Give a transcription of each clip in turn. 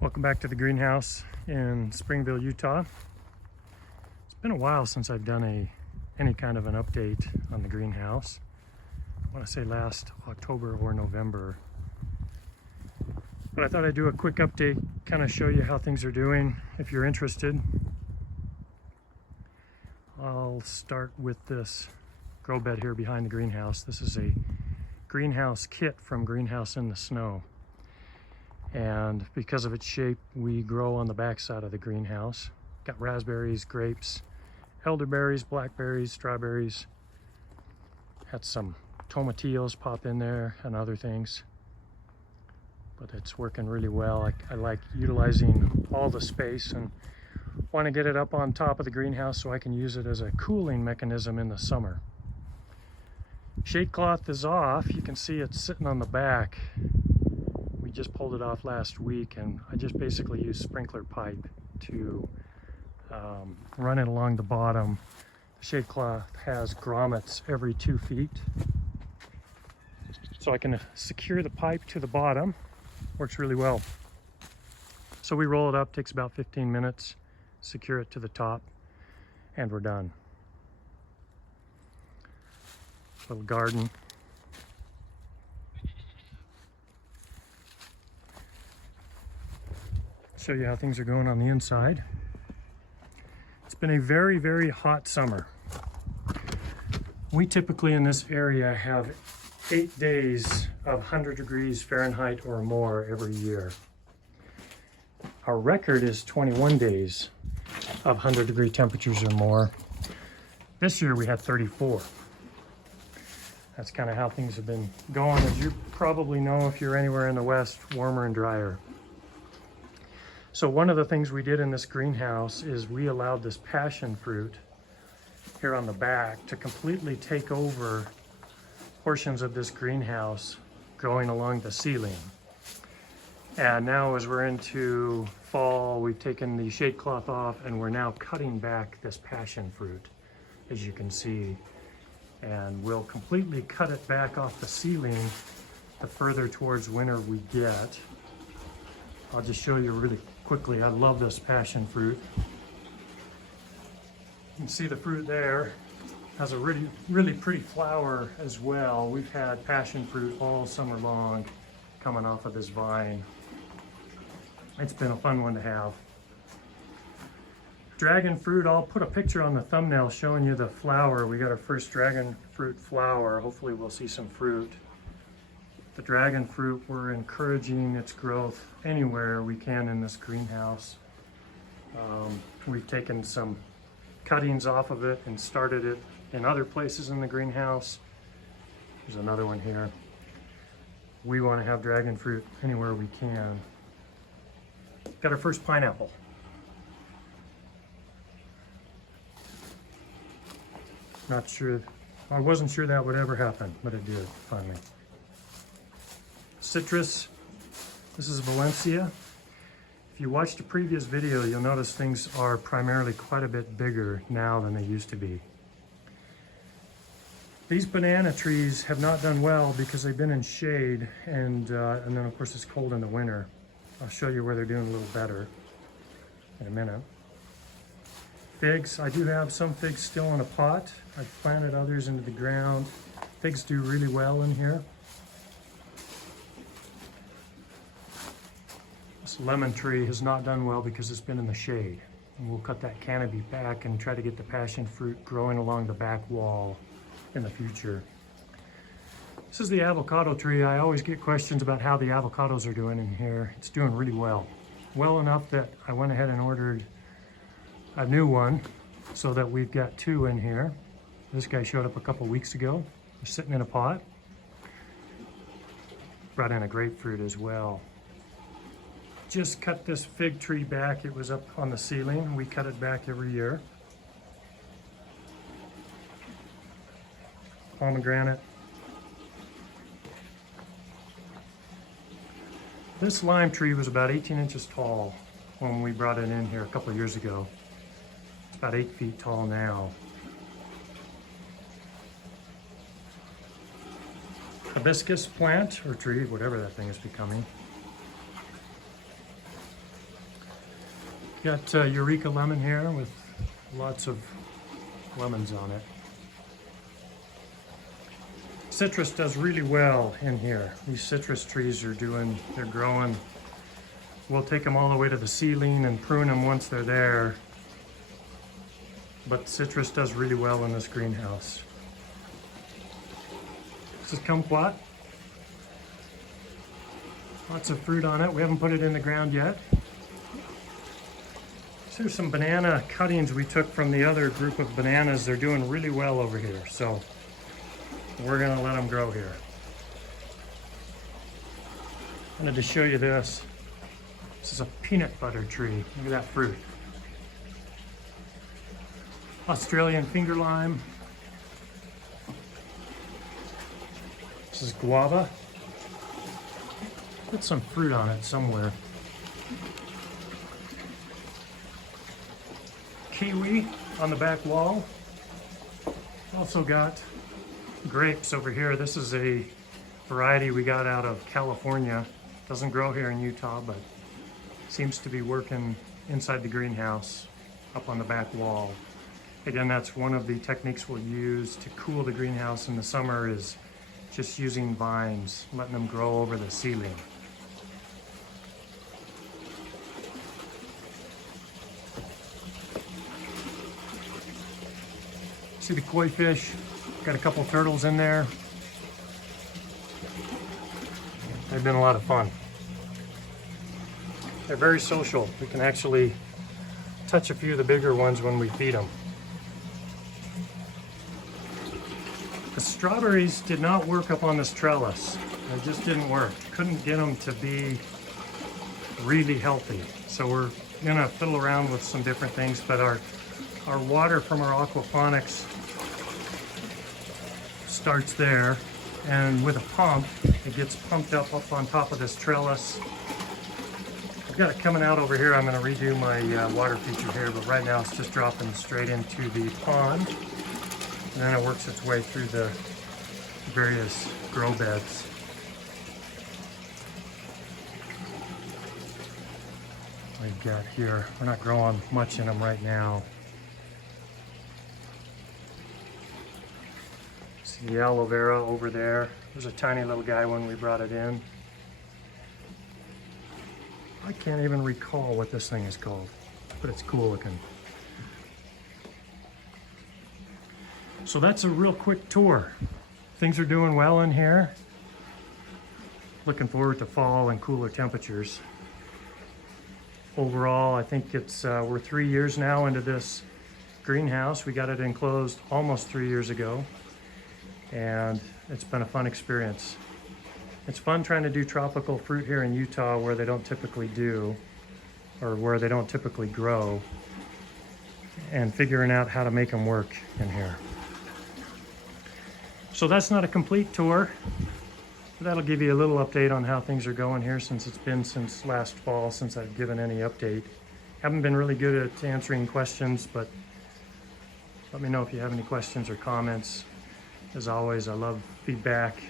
Welcome back to the greenhouse in Springville, Utah. It's been a while since I've done any kind of an update on the greenhouse. I want to say last October or November. But I thought I'd do a quick update, kind of show you how things are doing if you're interested. I'll start with this grow bed here behind the greenhouse. This is a greenhouse kit from Greenhouse in the Snow. And because of its shape, we grow on the back side of the greenhouse. Got raspberries, grapes, elderberries, blackberries, strawberries. Had some tomatillos pop in there and other things. But it's working really well. I like utilizing all the space and want to get it up on top of the greenhouse so I can use it as a cooling mechanism in the summer. Shade cloth is off. You can see it's sitting on the back. We just pulled it off last week, and I just basically use sprinkler pipe to run it along the bottom. The shade cloth has grommets every 2 feet, so I can secure the pipe to the bottom. Works really well. So we roll it up, takes about 15 minutes, secure it to the top, and we're done. Little garden. Show you how things are going on the inside. It's been a very, very hot summer. We typically in this area have 8 days of 100 degrees Fahrenheit or more every year. Our record is 21 days of 100-degree temperatures or more. This year we had 34. That's kind of how things have been going. As you probably know, if you're anywhere in the West, warmer and drier. So one of the things we did in this greenhouse is we allowed this passion fruit here on the back to completely take over portions of this greenhouse growing along the ceiling. And now as we're into fall, we've taken the shade cloth off and we're now cutting back this passion fruit, as you can see. And we'll completely cut it back off the ceiling the further towards winter we get. I'll just show you really quickly. I love this passion fruit. You can see the fruit there has a really pretty flower as well. We've had passion fruit all summer long coming off of this vine. It's been a fun one to have. Dragon fruit, I'll put a picture on the thumbnail showing you the flower. We got our first dragon fruit flower. Hopefully we'll see some fruit. The dragon fruit, we're encouraging its growth anywhere we can in this greenhouse. We've taken some cuttings off of it and started it in other places in the greenhouse. There's another one here. We want to have dragon fruit anywhere we can. Got our first pineapple. Not sure, I wasn't sure that would ever happen, but it did finally. Citrus, this is Valencia. If you watched a previous video, you'll notice things are primarily quite a bit bigger now than they used to be. These banana trees have not done well because they've been in shade, and then of course it's cold in the winter. I'll show you where they're doing a little better in a minute. Figs, I do have some figs still in a pot. I've planted others into the ground. Figs do really well in here. This lemon tree has not done well because it's been in the shade. And we'll cut that canopy back and try to get the passion fruit growing along the back wall in the future. This is the avocado tree. I always get questions about how the avocados are doing in here. It's doing really well. Well enough that I went ahead and ordered a new one so that we've got 2 in here. This guy showed up a couple weeks ago. They're sitting in a pot. Brought in a grapefruit as well. Just cut this fig tree back. It was up on the ceiling. We cut it back every year. Pomegranate. This lime tree was about 18 inches tall when we brought it in here a couple years ago. It's about 8 feet tall now. Hibiscus plant or tree, whatever that thing is becoming. Got Eureka lemon here with lots of lemons on it. Citrus does really well in here. These citrus trees they're growing. We'll take them all the way to the ceiling and prune them once they're there. But citrus does really well in this greenhouse. This is kumquat. Lots of fruit on it. We haven't put it in the ground yet. So here's some banana cuttings we took from the other group of bananas. They're doing really well over here. So we're gonna let them grow here. I wanted to show you this. This is a peanut butter tree. Look at that fruit. Australian finger lime. This is guava. Put some fruit on it somewhere. Kiwi on the back wall. Also got grapes over here. This is a variety we got out of California. Doesn't grow here in Utah, but seems to be working inside the greenhouse up on the back wall. Again, that's one of the techniques we'll use to cool the greenhouse in the summer, is just using vines, letting them grow over the ceiling. See the koi fish? Got a couple turtles in there. They've been a lot of fun. They're very social. We can actually touch a few of the bigger ones when we feed them. The strawberries did not work up on this trellis. They just didn't work. Couldn't get them to be really healthy. So we're gonna fiddle around with some different things, but our water from our aquaponics starts there, and with a pump, it gets pumped up on top of this trellis. I've got it coming out over here. I'm gonna redo my water feature here, but right now it's just dropping straight into the pond, and then it works its way through the various grow beds. We've got here, we're not growing much in them right now. See the aloe vera over there. There's a tiny little guy when we brought it in. I can't even recall what this thing is called, but it's cool looking. So that's a real quick tour. Things are doing well in here. Looking forward to fall and cooler temperatures. Overall, I think it's we're 3 years now into this greenhouse. We got it enclosed almost 3 years ago, and it's been a fun experience. It's fun trying to do tropical fruit here in Utah where they don't typically do, or where they don't typically grow, and figuring out how to make them work in here. So that's not a complete tour. That'll give you a little update on how things are going here, since it's been since last fall since I've given any update. Haven't been really good at answering questions, but let me know if you have any questions or comments. As always, I love feedback,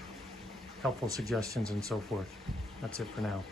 helpful suggestions, and so forth. That's it for now.